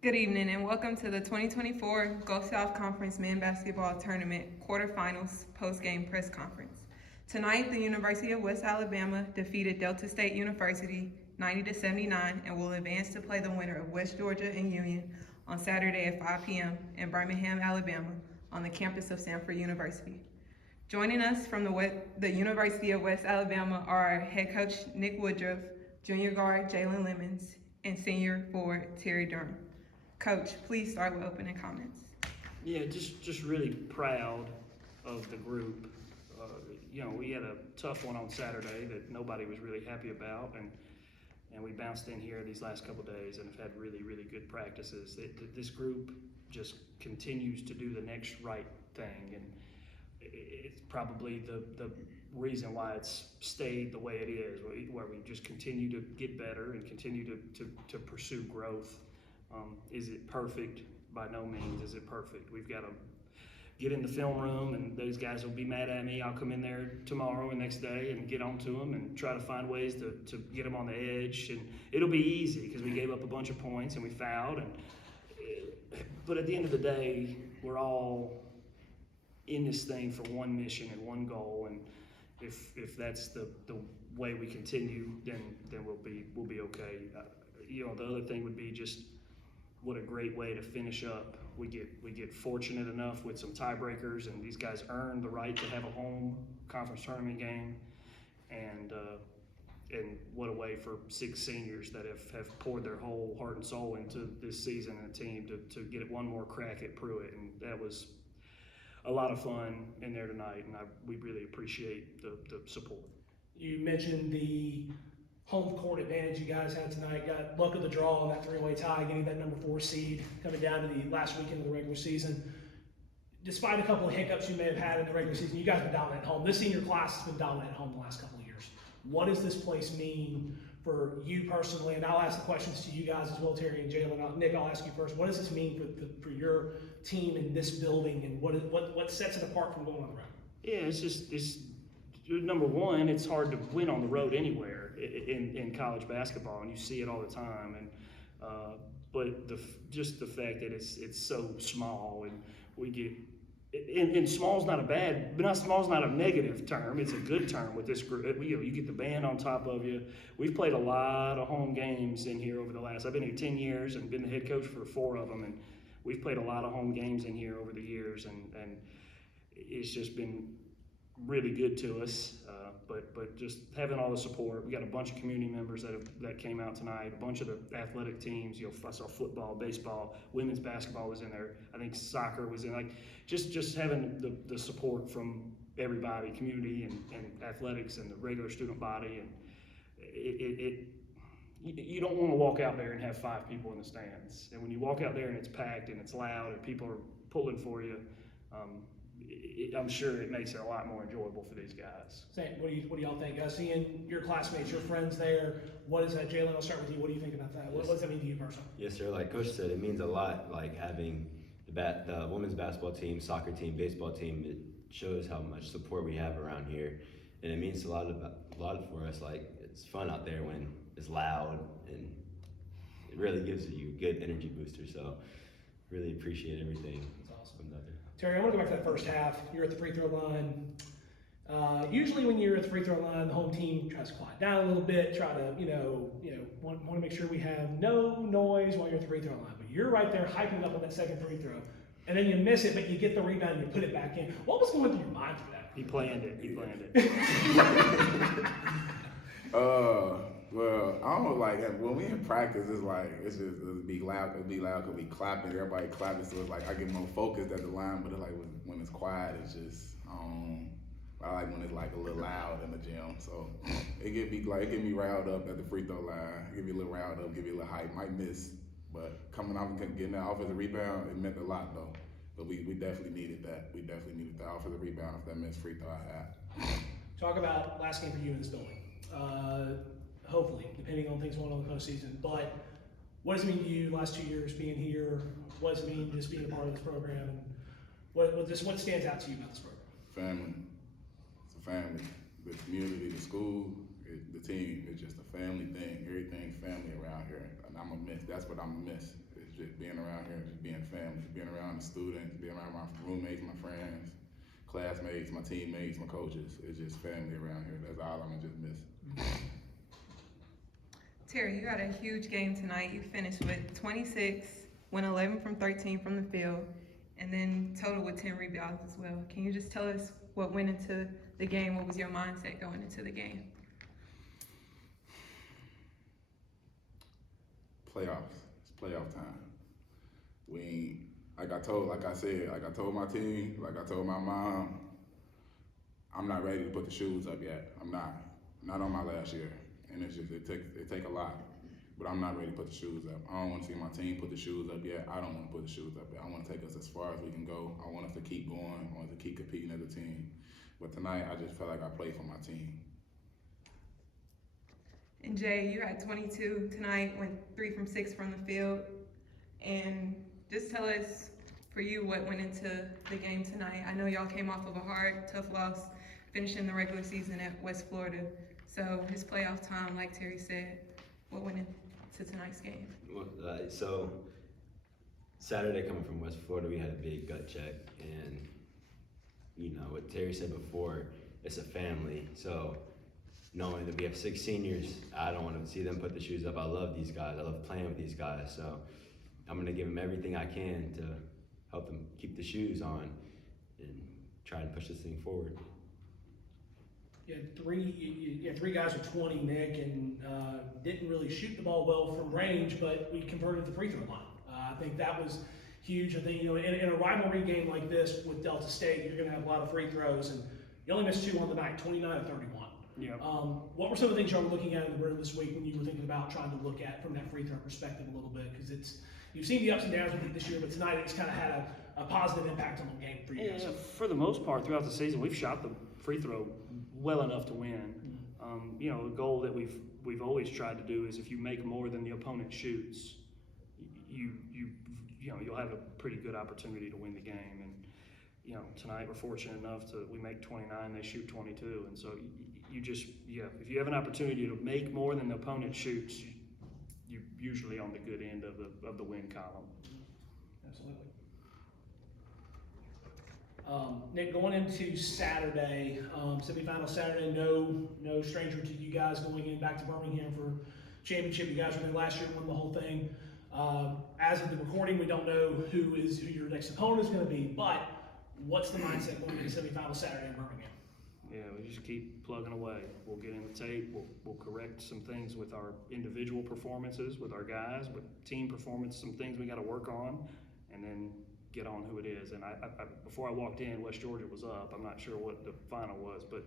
Good evening and welcome to the 2024 Gulf South Conference Men Basketball Tournament Quarterfinals Postgame Press Conference. Tonight, the University of West Alabama defeated Delta State University 90-79 and will advance to play the winner of West Georgia and Union on Saturday at 5 p.m. in Birmingham, Alabama on the campus of Samford University. Joining us from the University of West Alabama are head coach Nick Woodruff, junior guard Jaylen Lemons, and senior forward Terry Durham. Coach, please start with opening comments. Yeah, just really proud of the group. We had a tough one on Saturday that nobody was really happy about, and we bounced in here these last couple of days and have had really, really good practices. This group just continues to do the next right thing, and it's probably the reason why it's stayed the way it is, where we just continue to get better and continue to pursue growth. Is it perfect? By no means is it perfect. We've got to get in the film room, and those guys will be mad at me. I'll come in there tomorrow and next day and get on to them and try to find ways to get them on the edge. And it'll be easy because we gave up a bunch of points and we fouled. But at the end of the day, we're all in this thing for one mission and one goal. And if that's the way we continue, then we'll be okay. The other thing would be just what a great way to finish up. We get fortunate enough with some tiebreakers, and these guys earned the right to have a home conference tournament game. And what a way for 6 seniors that have poured their whole heart and soul into this season and a team to get one more crack at Pruitt. And that was a lot of fun in there tonight, and we really appreciate the support. You mentioned the home court advantage you guys had tonight. Got luck of the draw on that three-way tie, getting that number 4 seed coming down to the last weekend of the regular season. Despite a couple of hiccups you may have had in the regular season, you guys have been dominant at home. This senior class has been dominant at home the last couple of years. What does this place mean for you personally? And I'll ask the questions to you guys as well, Terry and Jaylen. Nick, I'll ask you first. What does this mean for your team in this building, and what sets it apart from going on the road? Yeah, it's number one, it's hard to win on the road anywhere in college basketball, and you see it all the time. And but just the fact that it's so small, and we get and small's not a negative term. It's a good term with this group. You get the band on top of you. We've played a lot of home games in here over the last. I've been here 10 years and been the head coach for 4 of them, and we've played a lot of home games in here over the years, and it's just been really good to us, but just having all the support. We got a bunch of community members that came out tonight. A bunch of the athletic teams. I saw football, baseball, women's basketball was in there. I think soccer was in. Like just having the support from everybody, community and athletics and the regular student body, and you don't want to walk out there and have 5 people in the stands. And when you walk out there and it's packed and it's loud and people are pulling for you. I'm sure it makes it a lot more enjoyable for these guys. What do y'all think? Seeing your classmates, your friends there, what is that? Jaylen, I'll start with you. What do you think about that? What does that mean to you personally? Yes, sir. Like Coach said, it means a lot. Like having the women's basketball team, soccer team, baseball team. It shows how much support we have around here, and it means a lot for us. Like it's fun out there when it's loud, and it really gives you a good energy booster. So, really appreciate everything. That's awesome. From that. Terry, I want to go back to that first half. You're at the free throw line. Usually when you're at the free throw line, the home team tries to quiet down a little bit, try to, want to make sure we have no noise while you're at the free throw line. But you're right there hyping up on that second free throw. And then you miss it, but you get the rebound and you put it back in. What was going through your mind through that? He planned it. Well, I don't know, like when we in practice, it'll be loud because we clapping, everybody clapping, so it's like I get more focused at the line, but it's like when it's quiet, it's just I like when it's like a little loud in the gym. So it get me riled up at the free throw line, get me a little riled up, give me a little hype, might miss, but coming off and getting that offensive rebound, it meant a lot though. But we definitely needed that. We definitely needed the offensive rebound if that missed free throw I had. Talk about last game for you in this building. Hopefully, depending on things going on in the postseason. But what does it mean to you last 2 years being here? What does it mean just being a part of this program? And what stands out to you about this program? Family. It's a family. The community, the school, the team. It's just a family thing. Everything's family around here. And I'm gonna miss. That's what I'm gonna miss. It's just being around here, just being family, just being around the students, being around my roommates, my friends, classmates, my teammates, my coaches. It's just family around here. That's all I'm gonna just miss. Terry, you had a huge game tonight. You finished with 26, went 11 from 13 from the field, and then total with 10 rebounds as well. Can you just tell us what went into the game? What was your mindset going into the game? Playoffs. It's playoff time. We ain't, like I told my team, like I told my mom, I'm not ready to put the shoes up yet. I'm not on my last year. And it's just, it take a lot, but I'm not ready to put the shoes up. I don't want to see my team put the shoes up yet. I don't want to put the shoes up yet. I want to take us as far as we can go. I want us to keep going. I want us to keep competing as a team. But tonight, I just felt like I played for my team. And Jay, you had 22 tonight, went 3 from 6 from the field. And just tell us, for you, what went into the game tonight. I know y'all came off of a hard, tough loss, finishing the regular season at West Florida. So his playoff time, like Terry said, what went into tonight's game? Well, so Saturday coming from West Florida, we had a big gut check, and you know what Terry said before, it's a family. So knowing that we have 6 seniors, I don't want to see them put the shoes up. I love these guys. I love playing with these guys. So I'm going to give them everything I can to help them keep the shoes on and try and push this thing forward. You had three guys with 20, Nick, and didn't really shoot the ball well from range, but we converted the free throw line. I think that was huge. I think, in a rivalry game like this with Delta State, you're going to have a lot of free throws, and you only missed 2 on the night, 29 of 31. Yeah. What were some of the things y'all were looking at in the room this week when you were thinking about trying to look at from that free throw perspective a little bit? Because you've seen the ups and downs with it this year, but tonight it's kind of had a positive impact on the game for you guys. Yeah, for the most part throughout the season, we've shot the free throw well enough to win. The goal that we've always tried to do is if you make more than the opponent shoots, you'll have a pretty good opportunity to win the game. And tonight we're fortunate enough we make 29, they shoot 22, and so if you have an opportunity to make more than the opponent shoots, you're usually on the good end of the win column. Absolutely. Nick, going into Saturday, semifinal Saturday, no stranger to you guys going in back to Birmingham for championship. You guys were there last year, won the whole thing. As of the recording, we don't know who your next opponent is going to be, but what's the mindset going into semifinal Saturday in Birmingham? Yeah, we just keep plugging away. We'll get in the tape. We'll correct some things with our individual performances, with our guys, with team performance, some things we got to work on, and then get on who it is. And I before I walked in, West Georgia was up. I'm not sure what the final was, but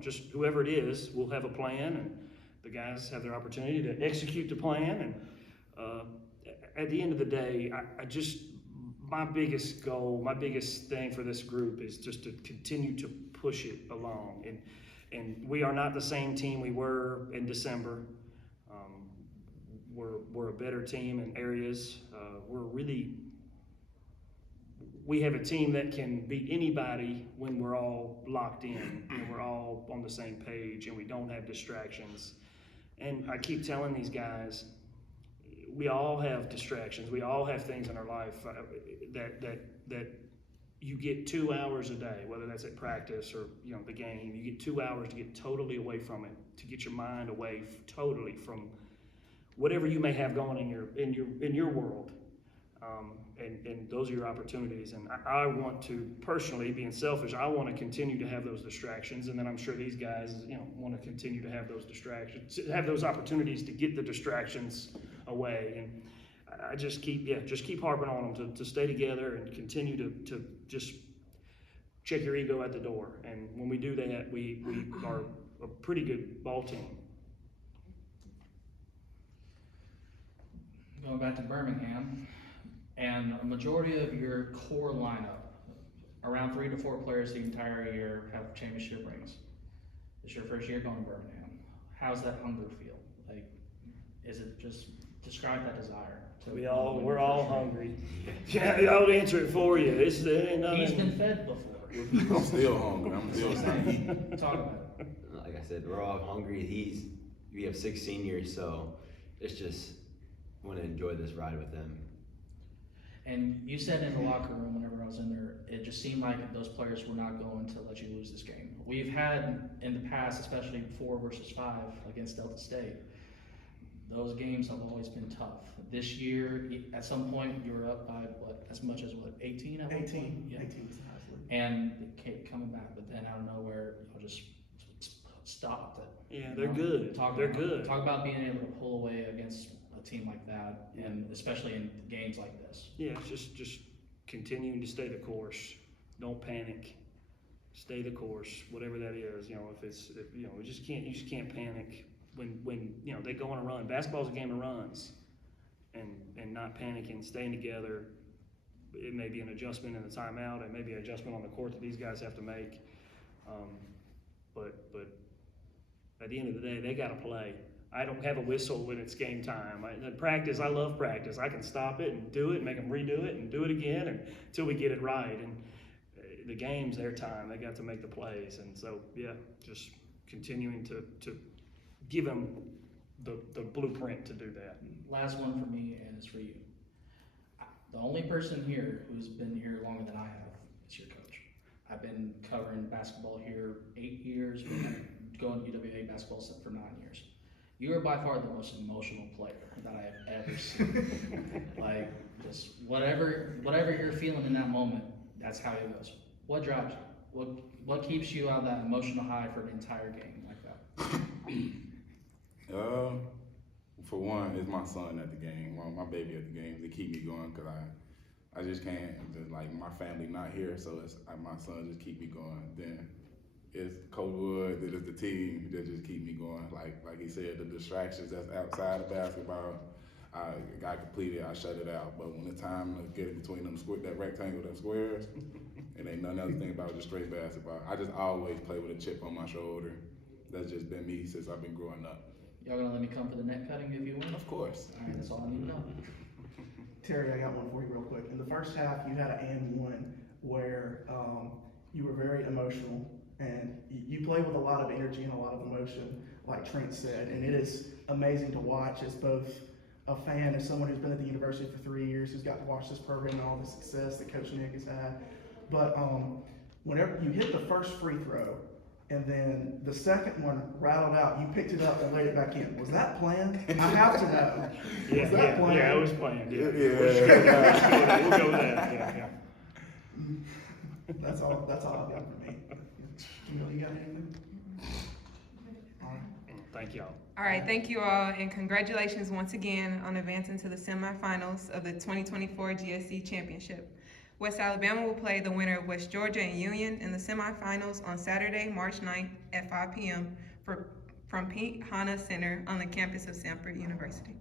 just whoever it is, we'll have a plan, and the guys have their opportunity to execute the plan. And at the end of the day, my biggest goal, my biggest thing for this group is just to continue to push it along. And we are not the same team we were in December. We're a better team in areas. We have a team that can beat anybody when we're all locked in and we're all on the same page and we don't have distractions. And I keep telling these guys, we all have distractions. We all have things in our life that you get 2 hours a day, whether that's at practice or the game. You get 2 hours to get totally away from it, to get your mind away totally from whatever you may have going in your world. And those are your opportunities. And I want to, personally, being selfish, I want to continue to have those distractions. And then I'm sure these guys, want to continue to have those distractions, have those opportunities to get the distractions away. And I just keep harping on them to stay together and continue to just check your ego at the door. And when we do that, we are a pretty good ball team. Going back to Birmingham, and a majority of your core lineup, around 3 to 4 players the entire year, have championship rings. It's your first year going to Birmingham. How's that hunger feel? Like, is it just describe that desire? We're all hungry. Yeah, I'll answer it for you. He's been fed before. I'm still hungry. I'm still eating. Talk about it. Like I said, we're all hungry. We have 6 seniors, so it's just want to enjoy this ride with them And you said in the locker room whenever I was in there, it just seemed like those players were not going to let you lose this game. We've had in the past, especially 4 versus 5 against Delta State, those games have always been tough. This year, at some point, you were up by as much as 18 at one point? 18. Yeah. 18 was the highest lead. And they kept coming back, but then out of nowhere, just stopped it. Yeah, they're good. They're good. Talk about being able to pull away against a team like that, and especially in games like this. Yeah, it's just continuing to stay the course. Don't panic. Stay the course, whatever that is. You know, you just can't panic when you know they go on a run. Basketball's a game of runs, and not panicking, staying together. It may be an adjustment in the timeout. It may be an adjustment on the court that these guys have to make. But at the end of the day, they got to play. I don't have a whistle when it's game time. Practice, I love practice. I can stop it and do it, make them redo it and do it again until we get it right. And the game's their time. They got to make the plays. And so, yeah, just continuing to give them the blueprint to do that. Last one for me, and it's for you. The only person here who's been here longer than I have is your coach. I've been covering basketball here 8 years, been going to UWA basketball for 9 years. You are by far the most emotional player that I have ever seen. Like, just whatever you're feeling in that moment, that's how it goes. What drives you? What keeps you on that emotional high for an entire game like that? For one, it's my son at the game, my baby at the game. They keep me going because I just can't. Just like my family not here, so it's my son just keep me going. Then it's Coach Wood, then it's the team that just keep me going. Like he said, the distractions that's outside of basketball, I got completed. I shut it out. But when it's time to get in between that rectangle, them squares, it ain't nothing else to think about, just straight basketball. I just always play with a chip on my shoulder. That's just been me since I've been growing up. Y'all gonna let me come for the net cutting if you win? Of course. All right, that's all I need to know. Terry, I got one for you real quick. In the first half, you had an and one where you were very emotional, and you play with a lot of energy and a lot of emotion, like Trent said, and it is amazing to watch as both a fan, as someone who's been at the university for 3 years, who's got to watch this program and all the success that Coach Nick has had. But whenever you hit the first free throw, and then the second one rattled out, you picked it up and laid it back in. Was that planned? I have to know. Was that planned? Yeah, it was planned. Yeah. We'll go with that. Yeah. That's all I've got for me. Camille, you got anything? All right. Thank y'all. All right, thank you all, and congratulations once again on advancing to the semifinals of the 2024 GSC Championship. West Alabama will play the winner of West Georgia and Union in the semifinals on Saturday, March 9th at 5 p.m. from Pete Hanna Center on the campus of Samford University.